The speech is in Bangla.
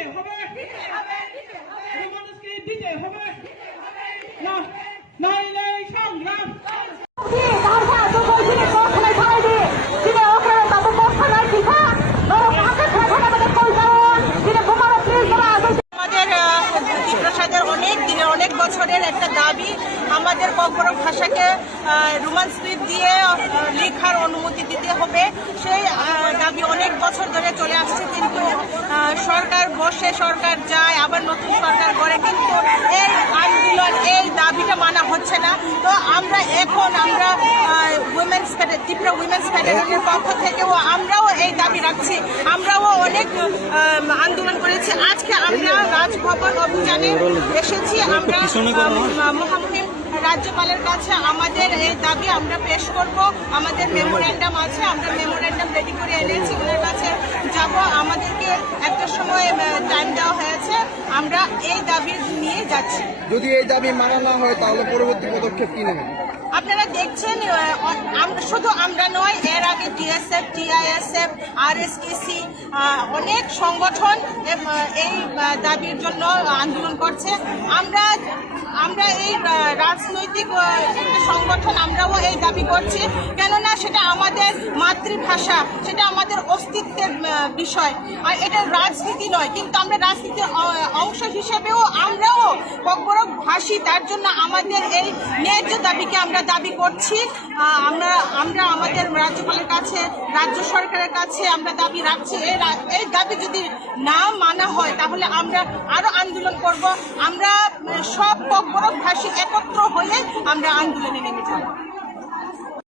দিতে হবে, মানুষকে দিতে হবে, না নাইলে সংগ্রাম। অনেক বছরের একটা দাবি আমাদের ককবরক ভাষাকে রোমান স্ক্রিপ্ট দিয়ে লেখার অনুমতি দিতে হবে। সেই দাবি অনেক বছর ধরে চলে আসছে, কিন্তু সরকার বসে, সরকার যায়, আবার নতুন সরকার করে, কিন্তু এই আন্দোলন, এই দাবিটা মানা হচ্ছে না। তো আমরা ত্রিপুরা উইমেন্স ফেডারেশনের পক্ষ থেকেও আমরাও এই দাবি রাখছি। আমরাও অনেক আন্দোলন করেছি। আজকে আমরা রাজভবন অভিযানে এসেছি। আমরা মহামহিম রাজ্যপালের কাছে আমাদের এই দাবি আমরা পেশ করব। আমাদের মেমোরেন্ডাম আছে, আমরা মেমোরেন্ডাম রেডি করে এনেছি, ওনার কাছে যাব। আমাদেরকে একটা সময় টাইম দেওয়া হয়েছে, আমরা এই দাবি নিয়ে যাচ্ছি। যদি এই দাবি মানা না হয় তাহলে পরবর্তী পদক্ষেপ কি নেবেন? আপনারা দেখছেন, শুধু আমরা নয়, এর আগে টিএসএফ, টিআইএসএফ, আরএসকেসি অনেক সংগঠন এই দাবির জন্য আন্দোলন করছে। আমরা এই রাজনৈতিক সংগঠন আমরাও এই দাবি করছি, কেননা সেটা আমাদের মাতৃভাষা, সেটা আমাদের অস্তিত্বের বিষয়, আর এটা রাজনীতি নয়। কিন্তু আমরা রাজনীতির অংশ হিসেবেও আমরাও ককবরক ভাষী, তার জন্য আমাদের এই ন্যায্য দাবিকে আমরা দাবি করছি। আমরা আমাদের রাজ্যপালের কাছে, রাজ্য সরকারের কাছে আমরা দাবি রাখছি। এই দাবি যদি না মানা হয় তাহলে আমরা আরো আন্দোলন করব। আমরা সব ককবরক ভাষী একত্র হয়ে আমরা আন্দোলনে নেমে যাব।